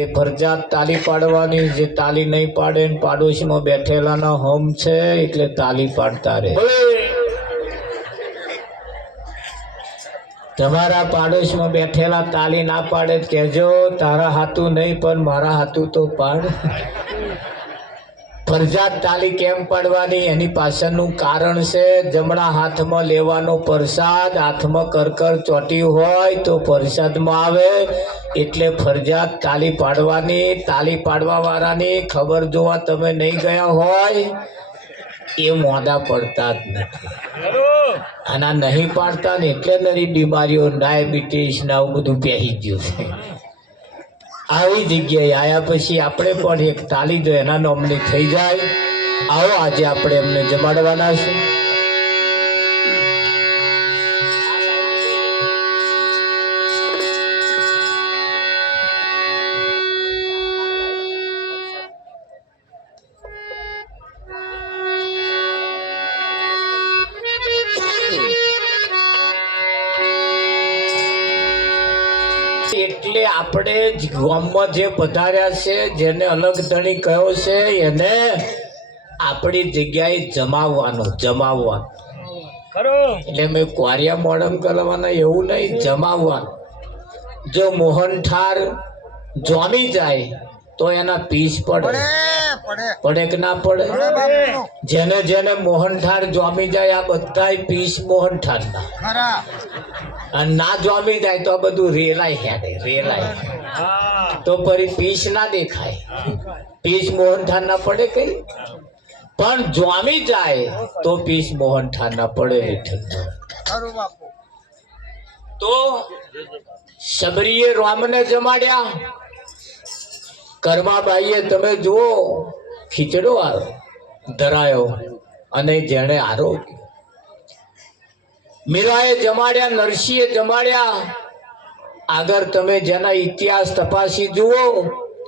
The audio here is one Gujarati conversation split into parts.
એ ફરજિયાત તાલી પાડવાની, જે તાલી નહીં પાડે ને પાડોશીમાં બેઠેલાના હોમ છે એટલે તાલી પાડતા રહે. તમારા પાડોશમાં બેઠેલા તાલી ના પાડે કહેજો, તારા હાથું નહીં પણ મારા હાથું તો પાડ. ફરજિયાત તાલી કેમ પાડવાની એની પાછળનું કારણ છે. જમણા હાથમાં લેવાનો પ્રસાદ હાથમાં કરકર ચોટ્યું હોય તો પ્રસાદમાં આવે, એટલે ફરજિયાત તાલી પાડવાની. તાલી પાડવા વાળાની ખબર જોવા તમે નહીં ગયા હોય એ મોડા પડતા જ નથી. આના નહીં પાડતા ને એટલે નરી બીમારીઓ, ડાયાબિટીસ ને આવું બધું બેસી ગયું છે. આવી જગ્યાએ આવ્યા પછી આપણે પણ એક તાલી જો એના નોમની થઈ જાય. આવો આજે આપણે એમને જમાડવાના છે. એટલે આપણે ગામમાં જે પધાર્યા છે, જેને અલગ ધણી કહ્યો છે, એને આપણી જગ્યાએ જમાવવાનું. એટલે મેં કોરિયા મોડમ કરવાના એવું નહીં, જમાવવાનું. જો મોહનઠાર જોમી જાય તો એના પીસ પડે કે ના પડે? જેને જેને મોહનઠાર જોમી જાય આ બધા પીસ મોહનઠાર ના, અને ના જોમી જાય તો આ બધું રેલાય તો ફરી પીસ ના દેખાય. પીસ મોહનઠાર ના પડે કઈ, પણ જોમી જાય તો પીસ મોહનઠાર ના પડે. તો સબરીએ રામને જમાડ્યા, કર્માબાઈએ તમે જુઓ ખીચડો ધરાયો અને જેણે આરોગ્ય. મીરાએ જમાડ્યા, નરસિંહે જમાડ્યા. આગળ તમે જેના ઇતિહાસ તપાસી જુઓ,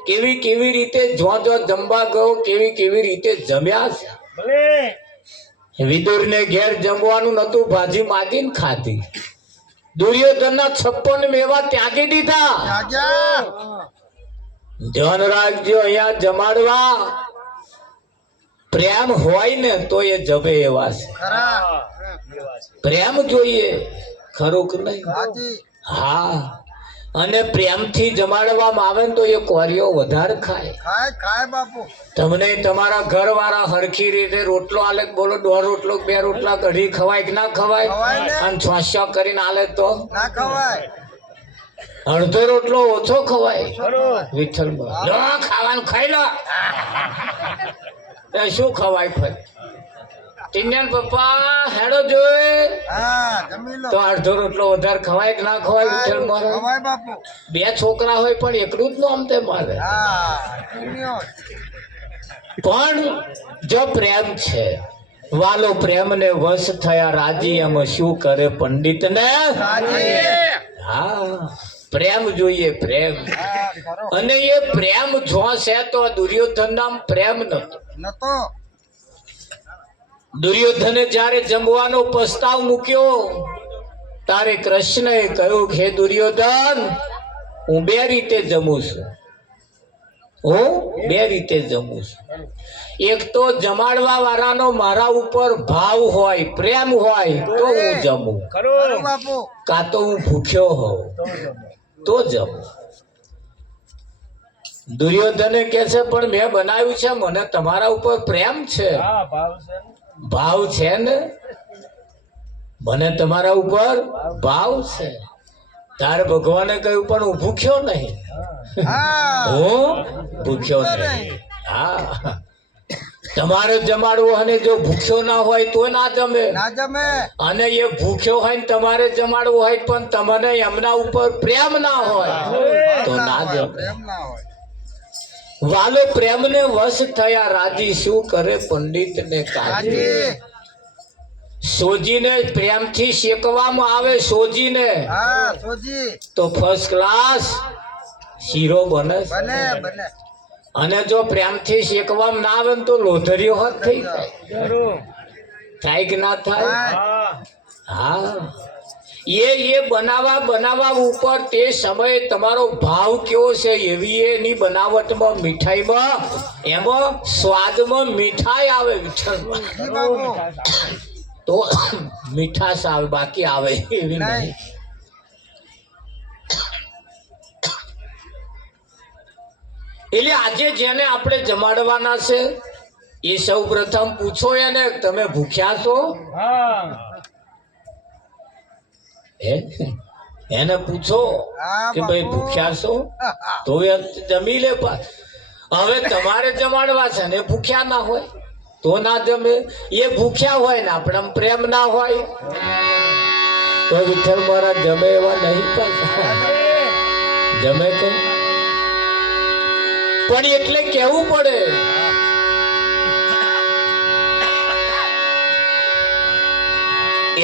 કેવી કેવી રીતે જો જમવા ગયો, કેવી રીતે જમ્યા છે. વિદુરને ઘેર જમવાનું નતું, ભાજી માગીને ખાધી. દુર્યોધનના 56 મેવા ત્યાગી દીધા. ધ્યાન રાખજો, અહીંયા જમાડવા પ્રેમ હોય ને તો એ જમે એવા છે. પ્રેમ જોઈએ, ખરું કે નહીં? હા, અને પ્રેમથી જમાડવામાં આવે ને તો એ કોરિયો વધારે ખાય. તમને તમારા ઘર વાળા હરખી રીતે રોટલો આલે, બોલો 1.5 રોટલો 2 રોટલા કઢી ખવાય કે ના ખવાય? અને 6 કરીને આલે તો ના ખવાય. અડધો રોટલો ઓછો ખવાય. વિઠ્ઠલ ખાવાનું ખાઈ લો, શું ખવાય? ફરી ટીનિયન પપ્પા હેડો જોઈ તો અડધો રોટલો વધારે ખવાય કે ના ખવાય? વિઠ્ઠલ મારો 2 છોકરા હોય પણ એકલું જ નામ તે મારે. પણ જો પ્રેમ છે, વાલો પ્રેમને વશ થયા રાજી, એમાં શું કરે પંડિત ને? હા, પ્રેમ જોઈએ, પ્રેમ. અને એ પ્રેમ જો છે તો દુર્યોધન નામ પ્રેમ નતો. દુર્યોધને જયારે જમવાનો પ્રસ્તાવ મૂક્યો તારે કૃષ્ણએ કહ્યું કે દુર્યોધન, હું 2 રીતે જમું છું. એક તો જમાડવા વાળાનો મારા ઉપર ભાવ હોય, પ્રેમ હોય તો હું જમું, કાં તો હું ભૂખ્યો હોઉં તો જમું. દુર્યોધને કે છે પણ મેં બનાવ્યું છે, મને તમારા ઉપર પ્રેમ છે, ભાવ છે ને, મને તમારા ઉપર ભાવ છે. તારે ભગવાને કહ્યું પણ હું ભૂખ્યો નહીં, હા, તમારે જમાડવું, અને જો ભૂખ્યો ના હોય તો ના જમે. અને એ ભૂખ્યો હોય ને તમારે જમાડવું હોય પણ તમને એમના ઉપર પ્રેમ ના હોય તો ના જમે. વાલો પ્રેમને વશ થયા રાજી, શું કરે પંડિત ને કાજી. સોજીને પ્રેમથી શેકવામાં આવે, સોજીને તો ફર્સ્ટ ક્લાસ શીરો બને. અને જો પ્રેમથી શેકવામાં ના આવે તો લોધરીઓ હોત થઈ જાય. થાય કે ના થાય? હા, એ બનાવવા ઉપર તે સમયે તમારો ભાવ કેવો છે એવી એની બનાવટમાં મીઠાઈમાં એમાં સ્વાદમાં મીઠાઈ આવે વિઠ્ઠલમાં તો મીઠાશ આવે બાકી આવે એવી નહીં. એટલે આજે જેને આપણે જમાડવાના છે એ સૌ પ્રથમ પૂછો એને તમે ભૂખ્યા છો એને પૂછો કે ભાઈ ભૂખ્યા છો તો એ જમી લે. હવે તમારે જમાડવા છે ને ભૂખ્યા ના હોય તો ના જમે. એ ભૂખ્યા હોય ને આપણે પ્રેમ ના હોય તો વિઠ્ઠલ મહારાજ જમે એવા નહીં પાછા જમે તો પણ એટલે કેવું પડે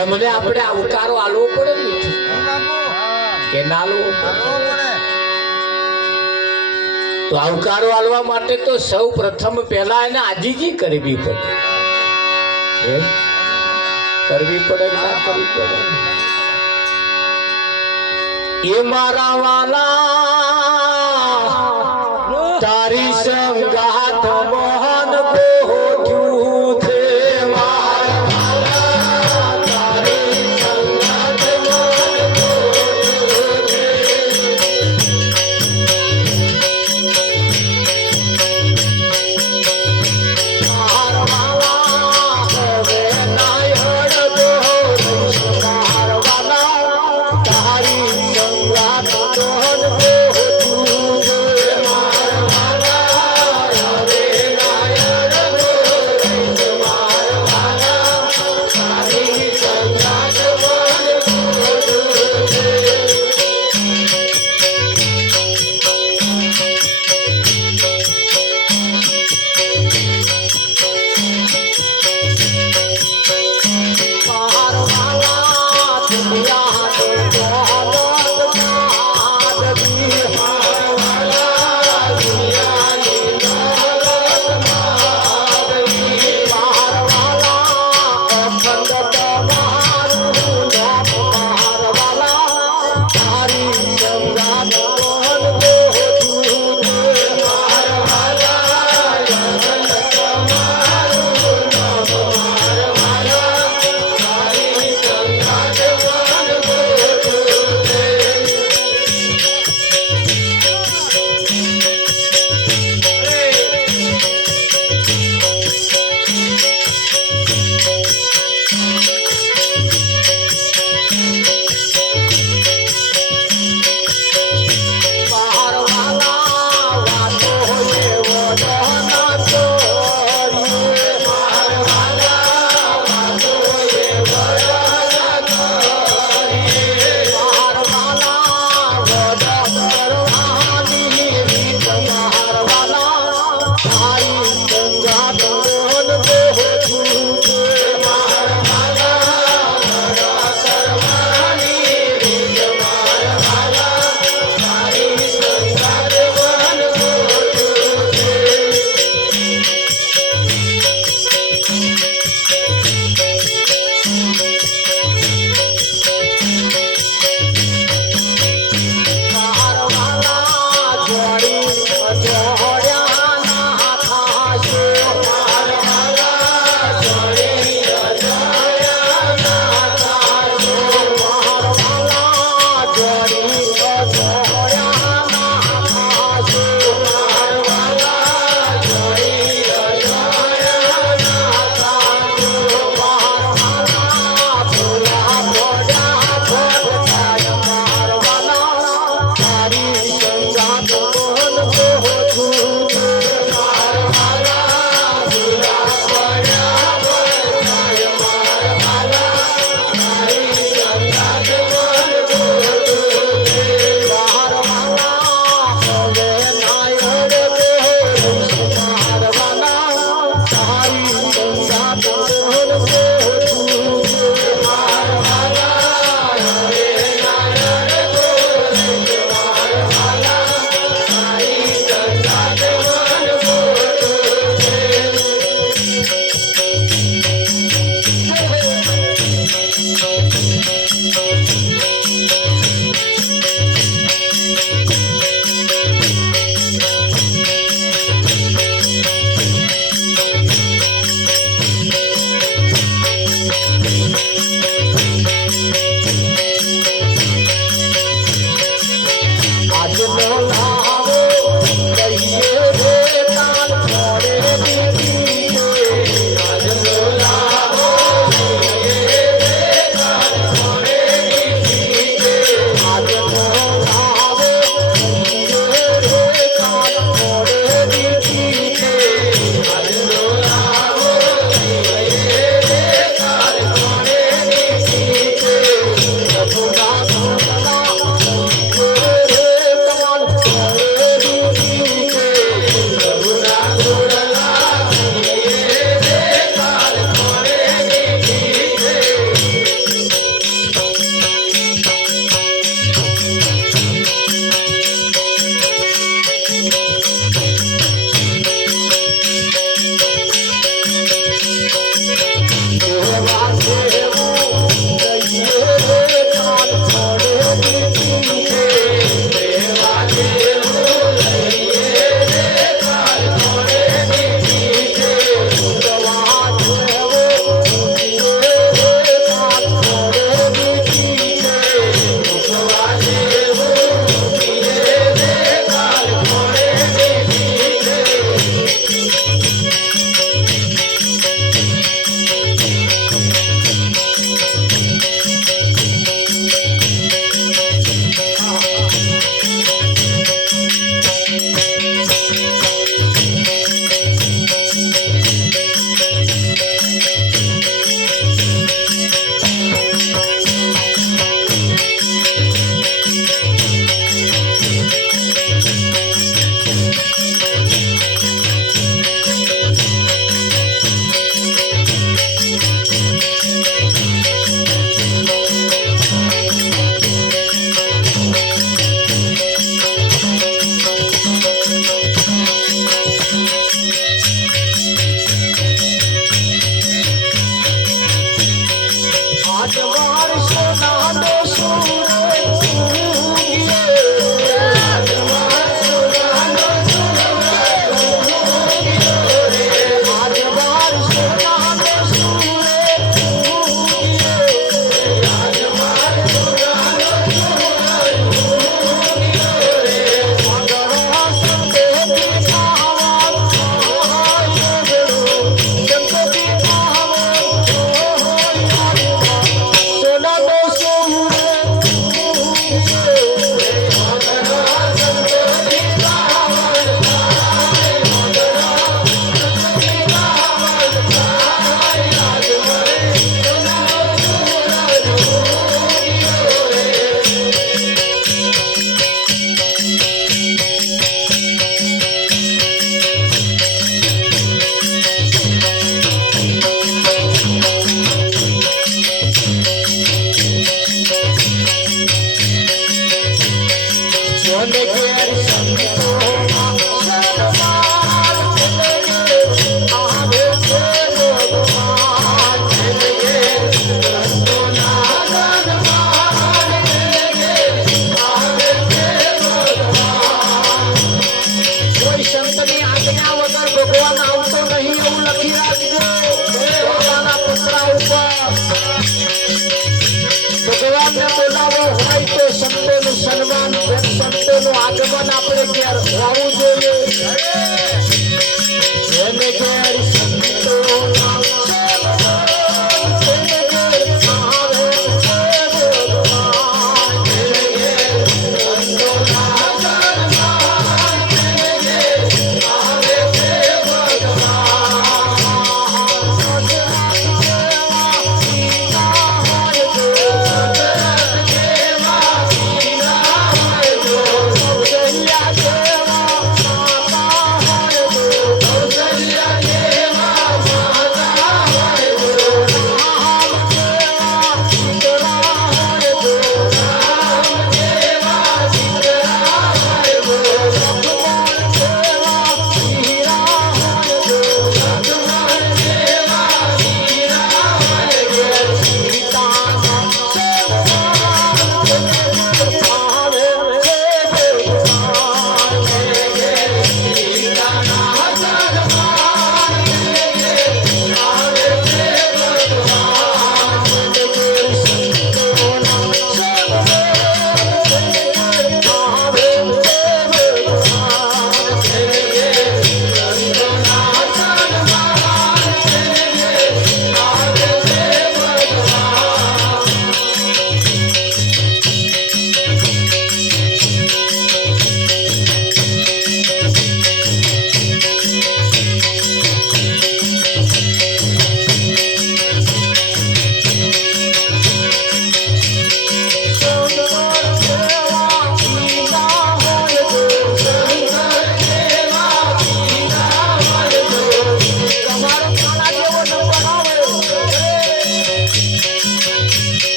એમને આપણે આવકારો આલવો પડે કે ના આલવો પડે. તો આવકારો આલવા માટે તો સૌ પ્રથમ પહેલા એને આજીજી કરવી પડે. કરવી પડે કે ના કરવી પડે? એ મારા વાલા તારી સંગાત મોહન ગોઠ્યું છે.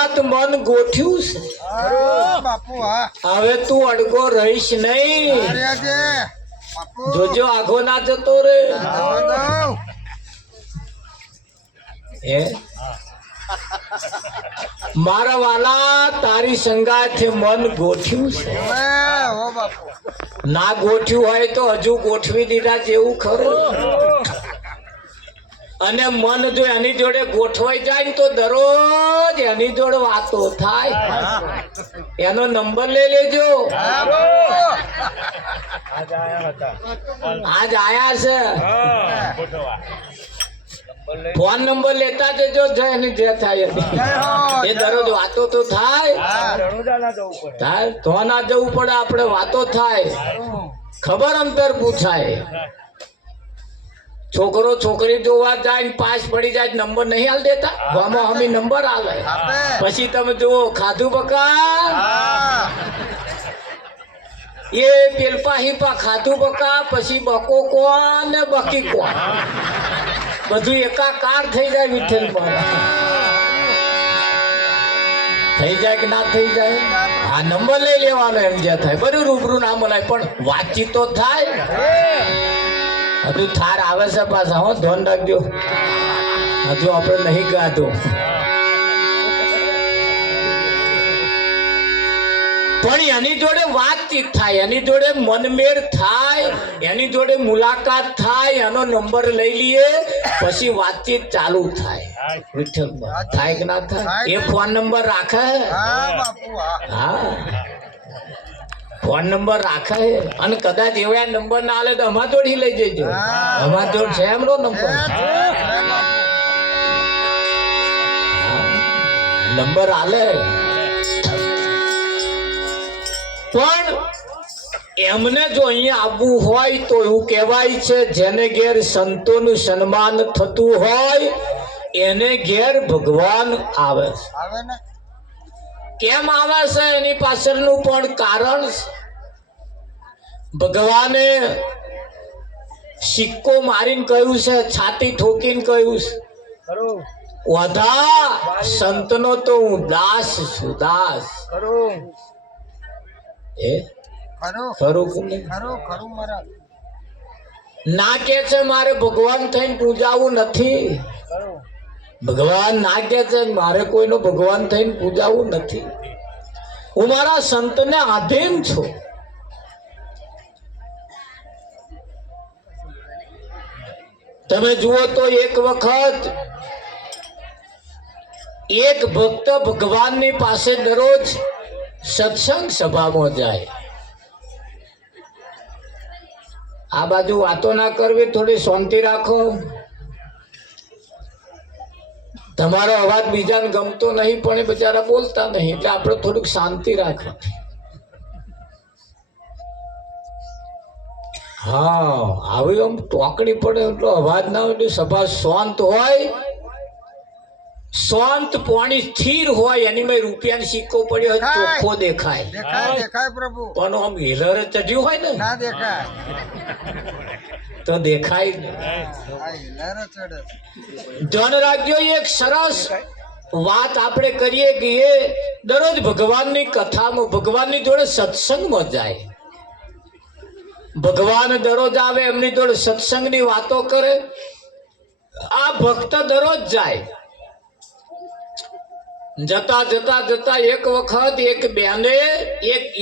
મુલાકાત મન ગોઠ્યું છે. બાપુ હા હવે તું અડગો રહીશ નહીં. અરે જે બાપુ જોજો આઘો ના જતો રે. હે મારા વાલા, તારી સંગાથે મન ગોઠ્યું છે. હો બાપુ ના ગોઠ્યું હોય તો હજુ ગોઠવી દીધા જેવું ખરું. અને મન જો એની જોડે ગોઠવાઈ જાય ને તો દરરોજ એની જોડે વાતો થાય. એનો નંબર લઈ લેજો. આજ આયા છે. ફોન નંબર લેતા જજો. એની જે થાય એ દરરોજ વાતો તો થાય. તો ના જવું પડે, આપણે વાતો થાય, ખબર અંતર પૂછાય. છોકરો છોકરી જોવા જાય ને પાસ પડી જાય, નંબર નહીં હાલ દેતા. ગામમાં હમી નંબર હાલે. પછી તમે જુઓ ખાધું બકા એ પેલપા હિપા ખાધું બકા, પછી બકો કોણ ને બકી કોણ, બધું એકાકાર થઈ જાય. વિઠ્ઠલ થઈ જાય કે ના થઈ જાય? આ નંબર લઈ લેવાનો એમ જે થાય. બધું રૂબરૂ ના મળાય પણ વાતચીત તો થાય. હજુ થાર આવે છે પાછા. હો ધ્યાન રાખજો. હજુ આપણે નહીં ગાધું પણ એની જોડે વાતચીત થાય, એની જોડે મનમેળ થાય, એની જોડે મુલાકાત થાય, એનો નંબર લઈ લઈએ પછી વાતચીત ચાલુ થાય. વિઠ્ઠલ થાય કે ના થાય? એ ફોન નંબર રાખે. હા ફોન નંબર રાખે. અને કદાચ એવા નંબર ના આલે તો અમાર જોડે લઈ જજો. અમાર જોડે છે એમનો નંબર. નંબર આલે પણ એમને જો અહીંયા આવવું હોય તો એવું કહેવાય છે, જેને ઘેર સંતોનું સન્માન થતું હોય એને ઘેર ભગવાન આવે છે. કેમ આવે છે એની પાછળનું પણ કારણ છે. ભગવાને સિક્કો મારીને કહ્યું છે, છાતી ઠોકીને કહ્યું છે, વધા સંતનો તો હું દાસ છું, દાસ. ના કે છે મારે ભગવાન થઈને પૂજાવું નથી. ભગવાન ના કે છે મારે કોઈનો ભગવાન થઈને પૂજાવું નથી. હું મારા સંતને આધીન છું. તમે જુઓ તો એક વખત એક ભક્ત ભગવાનની પાસે દરરોજ સત્સંગ સભામાં જાય. આ બાજુ વાતો ના કરવી, થોડી શાંતિ રાખો. તમારો અવાજ બીજાને ગમતો નહીં પણ એ બિચારા બોલતા નહીં, એટલે આપણે થોડુંક શાંતિ રાખો. હા આવી આમ ટોકડી પડે એટલો અવાજ ના હોય, એટલે સભા શાંત હોય. શાંત પાણી સ્થિર હોય, એની મેં રૂપિયાનો સિક્કો પડ્યો હોય ચોખ્ખો દેખાય. દેખાય પ્રભુ. પણ આમ હિલર ચડ્યું હોય ને ના દેખાય તો દેખાય. ધ્યાન રાખજો. એક સરસ વાત આપણે કરીએ કે એ દરરોજ ભગવાનની કથામાં, ભગવાનની જોડે સત્સંગમાં જાય. ભગવાન દરરોજ આવે, એમની જોડે સત્સંગની વાતો કરે. આ ભક્ત દરરોજ જાય. જતા જતા જતા એક વખત એક બેને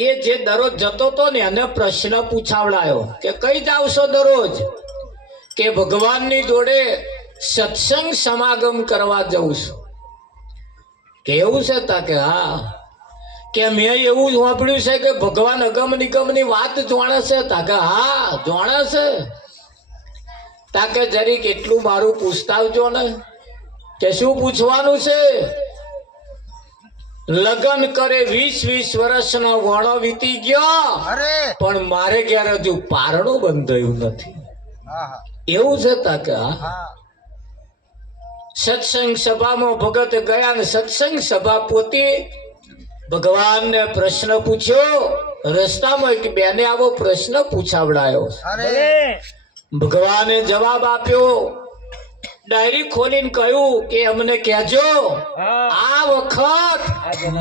એ જે દરરોજ જતો હતો ને એને પ્રશ્ન પૂછાવડાયો કે કઈ જાવ છો દરરોજ? કે ભગવાનની જોડે સત્સંગ સમાગમ કરવા જઉં છું. કેવું છે? તા કે હા. કે મેં એવું સાંભળ્યું છે કે ભગવાન અગમ નિગમની વાત જાણે છે. તા કે હા જાણે છે. તા કે જરીક એટલું મારું પૂછતાવજો ને. કે શું પૂછવાનું છે? લગ્ન કરે 20-20 વર્ષનો વણો વીતી ગયો, પણ મારે ક્યારે હજુ પારણું બંધાયું નથી. એવું છે? તા કે હા. સત્સંગ સભામાં ભગત ગયા ને સત્સંગ સભા પોતે ભગવાનને પ્રશ્ન પૂછ્યો. રસ્તામાં એક બેને આવો પ્રશ્ન પૂછાવડાયો. ભગવાને જવાબ આપ્યો. ડાયરી ખોલીને કહ્યું કે અમને કહેજો આ વખત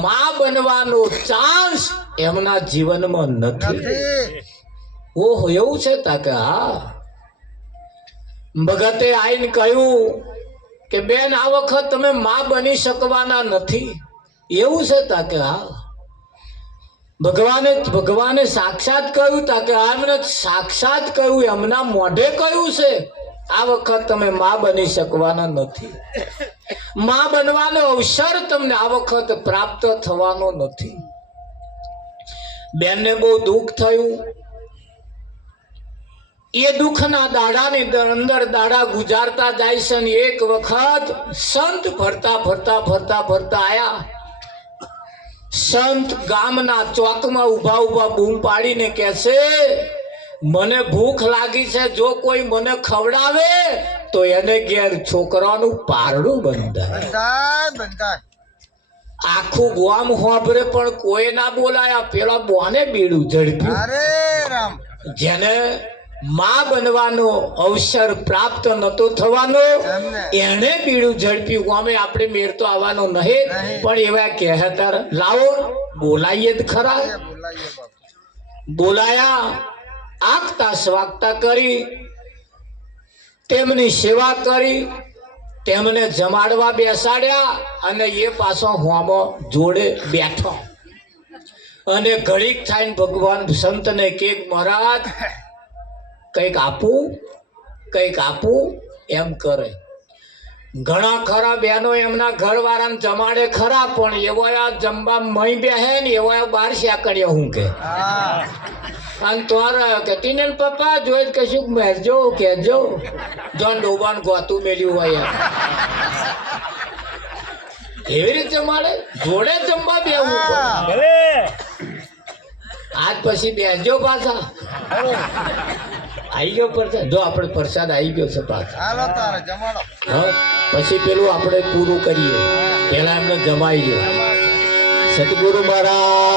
માં બનવાનો ચાન્સ એમના જીવનમાં નથી. નથી. ઓહો એવું છે તાકે? હા. ભગતે આઈને કહ્યું કે બેન આ વખત તમે માં બની શકવાના નથી. એવું છે તાકે? હા. ભગવાને સાક્ષાત કહ્યું તાકે? હા એમને સાક્ષાત કહ્યું, એમના મોઢે કહ્યું છે આ વખત તમે માં બની શકવાના નથી. માં બનવાનો અવસર તમને આ વખત પ્રાપ્ત થવાનો નથી. બેનને બહુ દુઃખ થયું. એ દુઃખના દાડાની અંદર દાડા ગુજારતા જાય છે ને એક વખત સંત ફરતા ફરતા ફરતા ફરતા આયા. સંત ગામના ચોકમાં ઉભા ઉભા બૂમ પાડીને કહે છે મને ભૂખ લાગી છે, જો કોઈ મને ખવડાવે તો એને ઘેર છોકરાનું પારણું બંધાય. બંધાય બંધાય. આખું ગામ હોંભરે પણ કોઈ ના બોલાયા. પેલા બોને બીડું ઝડપ્યું. અરે રામ. જેને માં બનવાનો અવસર પ્રાપ્ત નતો થવાનો એમને. એને બીડું ઝડપ્યું. ગામે આપણે મેળ તો આવવાનો નહીં, નહીં. પણ એવા કહેતા લાવો બોલાઈએ જ ખરા. એ બોલાઈએ બાપુ. બોલાયા, આગતા સ્વાગતા કરી, તેમની સેવા કરી, તેમને જમાડવા બેસાડ્યા અને એ પાછો હોમો જોડે બેઠો. અને ઘડીક થઈને ભગવાન સંતને કે મહારાજ કંઈક આપું કંઈક આપું એમ કરે. ઘણા ખરા બહેનો એમના ઘરવાળાને જમાડે ખરા, પણ એવો આ જમવા મહી બેહે ને એવો આ બાર શાકડીએ હું કે હા. અને તોરા કે ટીનન પપ્પા જોઈ જ કશું મહેરજો કહેજો જોન ડોબાન ગોતું મેલ્યું હોય એમ. એવી રીતે મળે જોડે જમવા બેવું પડે. આજ પછી બેસજો પાછા. આવી ગયો પ્રસાદ. જો આપણે પ્રસાદ આવી ગયો છે પાછા. હાલો તારે જમાડો. હા પછી પેલું આપણે પૂરું કરીએ. પેલા એમને જમાઈએ. સતગુરુ મહારાજ